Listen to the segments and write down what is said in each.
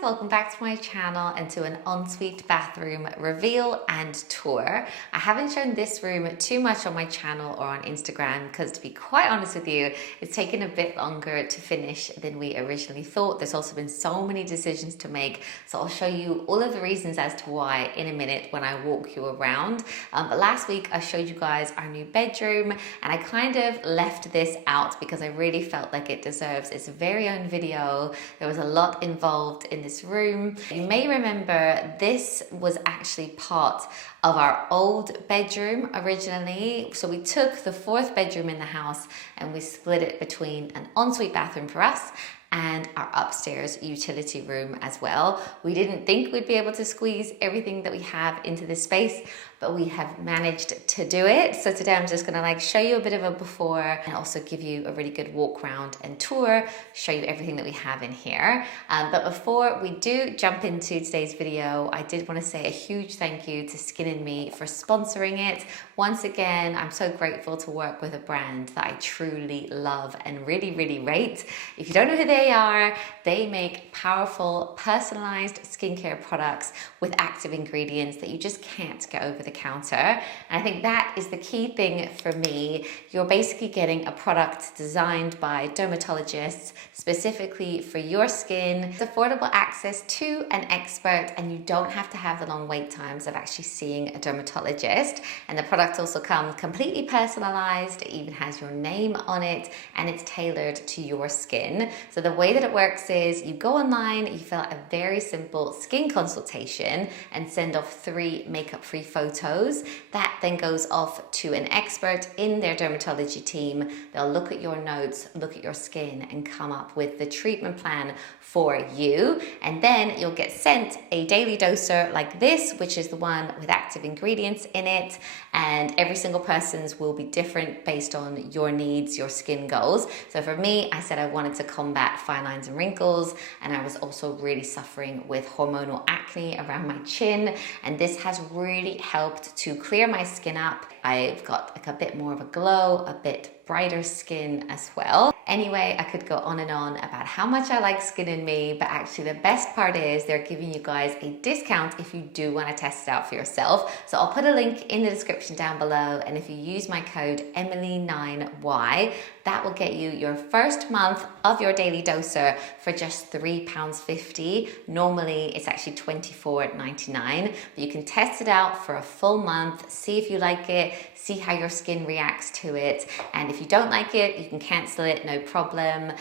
welcome back to my channel and to an ensuite bathroom reveal and tour. I haven't shown this room too much on my channel or on Instagram because, to be quite honest with you, it's taken a bit longer to finish than we originally thought. There's also been so many decisions to make, so I'll show you all of the reasons as to why in a minute when I walk you around. But last week I showed you guys our new bedroom and I kind of left this out because I really felt like it deserves its very own video. There was a lot involved in this room. You may remember this was actually part of our old bedroom originally. So we took the fourth bedroom in the house and we split it between an ensuite bathroom for us and our upstairs utility room as well. We didn't think we'd be able to squeeze everything that we have into this space, but we have managed to do it. So today I'm just gonna show you a bit of a before and also give you a really good walk around and tour, show you everything that we have in here. But before we do jump into today's video, I did want to say a huge thank you to Skin & Me for sponsoring it. Once again, I'm so grateful to work with a brand that I truly love and really, really rate. If you don't know who they are, they make powerful, personalized skincare products with active ingredients that you just can't get over the counter. And I think that is the key thing for me. You're basically getting a product designed by dermatologists specifically for your skin. It's affordable access to an expert and you don't have to have the long wait times of actually seeing a dermatologist. And the product also comes completely personalized. It even has your name on it and it's tailored to your skin. So the way that it works is you go online, you fill out a very simple skin consultation and send off 3 makeup-free photos. That then goes off to an expert in their dermatology team. They'll look at your notes, look at your skin and come up with the treatment plan for you. And then you'll get sent a daily doser like this, which is the one with active ingredients in it. And every single person's will be different based on your needs, your skin goals. So for me, I said I wanted to combat fine lines and wrinkles, and I was also really suffering with hormonal acne around my chin, and this has really helped to clear my skin up. I've got a bit more of a glow, a bit brighter skin as well. Anyway, I could go on and on about how much I like Skin & Me, but actually the best part is they're giving you guys a discount if you do want to test it out for yourself. So I'll put a link in the description down below, and if you use my code Emily9Y, that will get you your first month of your daily doser for just £3.50. Normally it's actually £24.99, but you can test it out for a full month, see if you like it, see how your skin reacts to it, and if you don't like it, you can cancel it, no problem.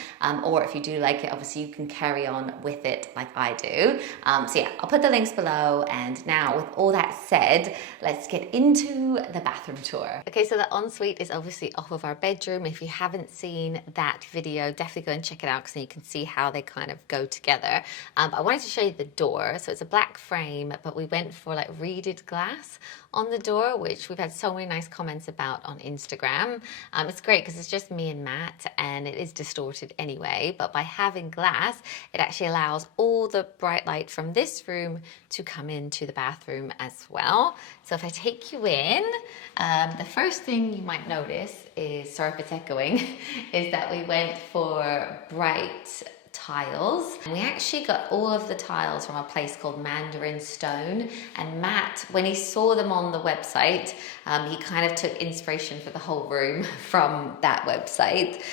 Or if you do like it, obviously you can carry on with it like I do. So yeah, I'll put the links below. And now with all that said, let's get into the bathroom tour. Okay, so the ensuite is obviously off of our bedroom. If you haven't seen that video, definitely go and check it out because then you can see how they kind of go together. I wanted to show you the door. So it's a black frame, but we went for reeded glass on the door, which we've had so many nice comments about on Instagram. It's great because it's just me and Matt and it is distorted anyway, but by having glass, it actually allows all the bright light from this room to come into the bathroom as well. So if I take you in, the first thing you might notice is, sorry if it's echoing, is that we went for bright tiles. And we actually got all of the tiles from a place called Mandarin Stone, and Matt, when he saw them on the website, he kind of took inspiration for the whole room from that website.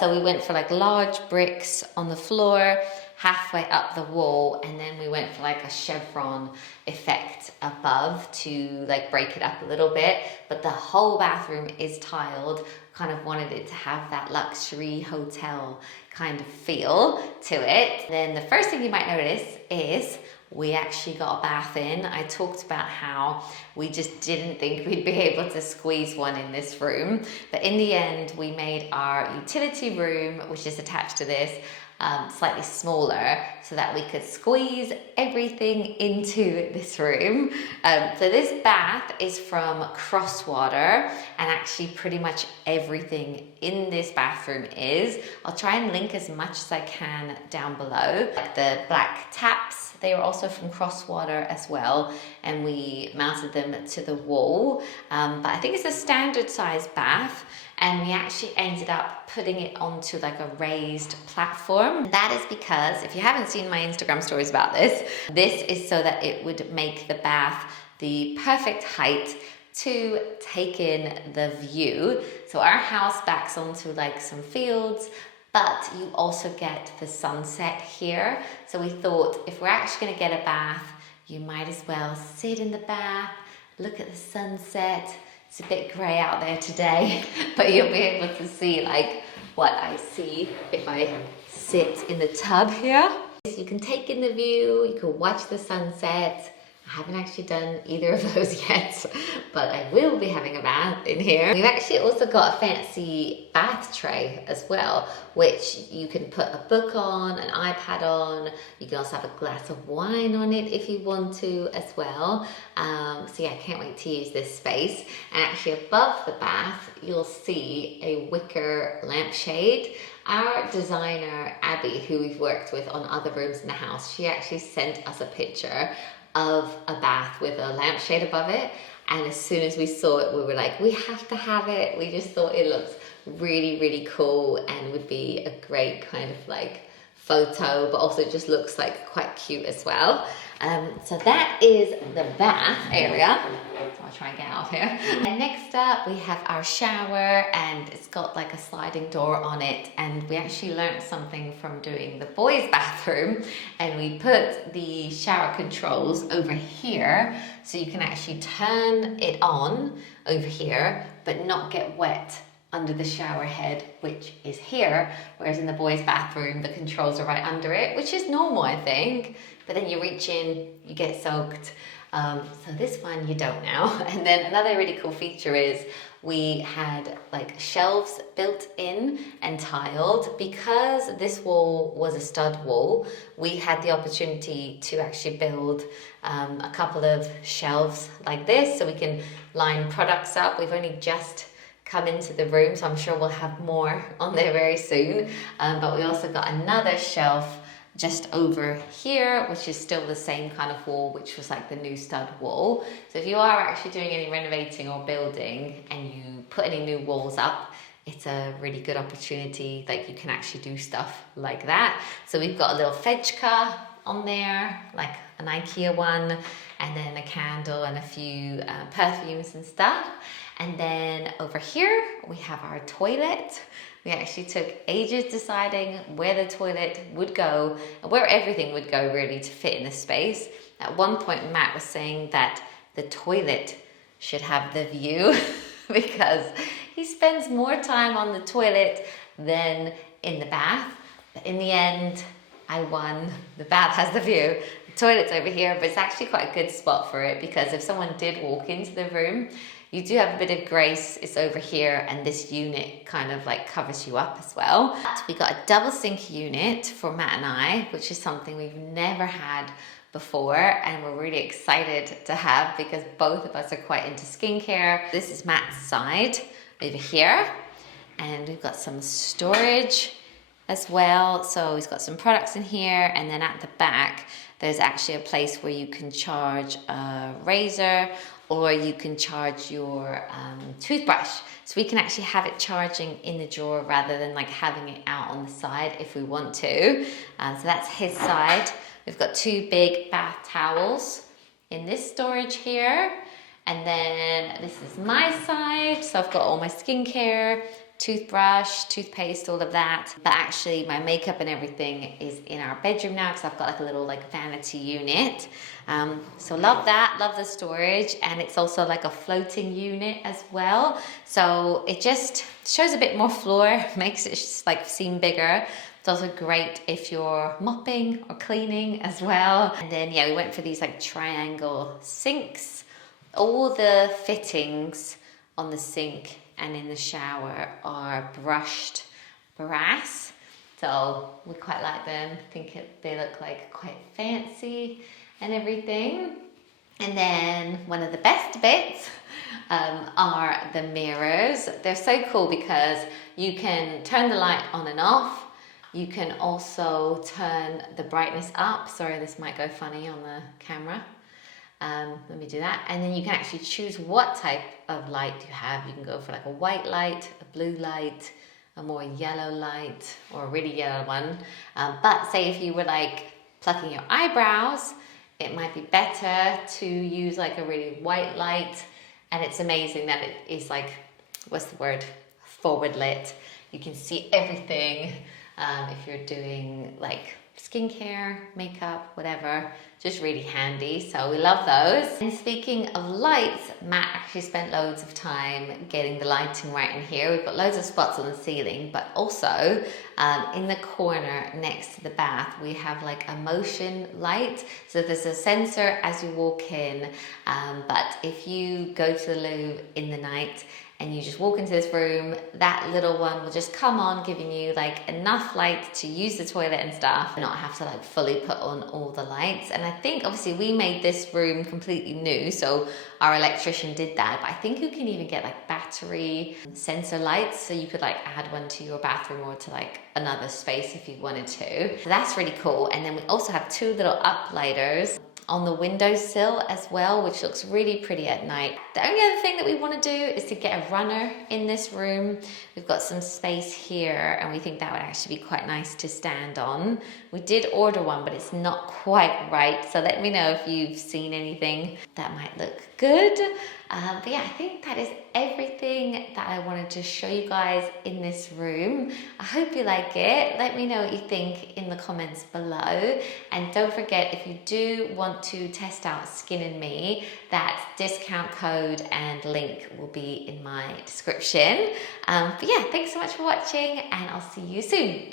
So we went for large bricks on the floor, halfway up the wall, and then we went for a chevron effect above to break it up a little bit, but the whole bathroom is tiled. Kind of wanted it to have that luxury hotel kind of feel to it. Then the first thing you might notice is we actually got a bath in. I talked about how we just didn't think we'd be able to squeeze one in this room, but in the end we made our utility room, which is attached to this, slightly smaller so that we could squeeze everything into this room. So this bath is from Crosswater, and actually pretty much everything in this bathroom is. I'll try and link as much as I can down below. The black taps, they were also from Crosswater as well, and we mounted them to the wall. But I think it's a standard size bath, and we actually ended up putting it onto like a raised platform. That is because, if you haven't seen my Instagram stories about this, this is so that it would make the bath the perfect height to take in the view. So our house backs onto like some fields, but you also get the sunset here. So we thought, if we're actually gonna get a bath, you might as well sit in the bath, look at the sunset. It's a bit grey out there today, but you'll be able to see like what I see if I sit in the tub here. So you can take in the view, you can watch the sunset. I haven't actually done either of those yet, but I will be having a bath in here. We've actually also got a fancy bath tray as well, which you can put a book on, an iPad on. You can also have a glass of wine on it if you want to as well. So yeah, I can't wait to use this space. And actually above the bath, you'll see a wicker lampshade. Our designer, Abby, who we've worked with on other rooms in the house, she actually sent us a picture of a bath with a lampshade above it, and as soon as we saw it, we were like, we have to have it. We just thought it looked really, really cool and would be a great kind of like photo, but also just looks like quite cute as well. So that is the bath area. So I'll try and get out of here. And next up, we have our shower, and it's got like a sliding door on it. And we actually learned something from doing the boys' bathroom, and we put the shower controls over here, so you can actually turn it on over here, but not get wet under the shower head, which is here, whereas in the boys' bathroom, the controls are right under it, which is normal, I think. But then you reach in, you get soaked. So this one you don't now. And then another really cool feature is we had like shelves built in and tiled. Because this wall was a stud wall, we had the opportunity to actually build a couple of shelves like this, so we can line products up. We've only just come into the room, so I'm sure we'll have more on there very soon. But we also got another shelf just over here, which is still the same kind of wall, which was like the new stud wall. So if you are actually doing any renovating or building and you put any new walls up, it's a really good opportunity. Like, you can actually do stuff like that. So we've got a little Fedchka on there, like an IKEA one, and then a candle and a few perfumes and stuff. And then over here, we have our toilet. We actually took ages deciding where the toilet would go, and where everything would go really to fit in the space. At one point, Matt was saying that the toilet should have the view because he spends more time on the toilet than in the bath. But in the end, I won. The bath has the view. The toilet's over here, but it's actually quite a good spot for it, because if someone did walk into the room, you do have a bit of grace. It's over here, and this unit kind of like covers you up as well. We got a double sink unit for Matt and I, which is something we've never had before, and we're really excited to have because both of us are quite into skincare. This is Matt's side over here, and we've got some storage as well. So he's got some products in here, and then at the back, there's actually a place where you can charge a razor, or you can charge your toothbrush. So we can actually have it charging in the drawer rather than like having it out on the side if we want to. So that's his side. We've got two big bath towels in this storage here. And then this is my side. So I've got all my skincare, toothbrush, toothpaste, all of that. But actually my makeup and everything is in our bedroom now, because I've got like a little like vanity unit. So love that, love the storage. And it's also like a floating unit as well. So it just shows a bit more floor, makes it just like seem bigger. It's also great if you're mopping or cleaning as well. And then yeah, we went for these like triangle sinks. All the fittings on the sink and in the shower are brushed brass, so we quite like them. I think they look like quite fancy and everything. And then one of the best bits are the mirrors. They're so cool because you can turn the light on and off. You can also turn the brightness up. Sorry, this might go funny on the camera. Let me do that. And then you can actually choose what type of light you have. You can go for like a white light, a blue light, a more yellow light, or a really yellow one. But say if you were like plucking your eyebrows, it might be better to use like a really white light. And it's amazing that it is like, what's the word? Forward lit. You can see everything. If you're doing like skincare, makeup, whatever, just really handy. So we love those. And speaking of lights, Matt actually spent loads of time getting the lighting right in here. We've got loads of spots on the ceiling, but also in the corner next to the bath, we have like a motion light. So there's a sensor as you walk in, but if you go to the loo in the night, and you just walk into this room, that little one will just come on, giving you like enough light to use the toilet and stuff, and not have to like fully put on all the lights. And I think obviously we made this room completely new, so our electrician did that, but I think you can even get like battery sensor lights, so you could like add one to your bathroom or to like another space if you wanted to. So that's really cool. And then we also have two little uplighters on the windowsill as well, which looks really pretty at night. The only other thing that we want to do is to get a runner in this room. We've got some space here and we think that would actually be quite nice to stand on. We did order one, but it's not quite right. So let me know if you've seen anything that might look good. But yeah, I think that is everything that I wanted to show you guys in this room. I hope you like it. Let me know what you think in the comments below. And don't forget, if you do want to test out Skin and Me, that discount code and link will be in my description. But yeah, thanks so much for watching and I'll see you soon.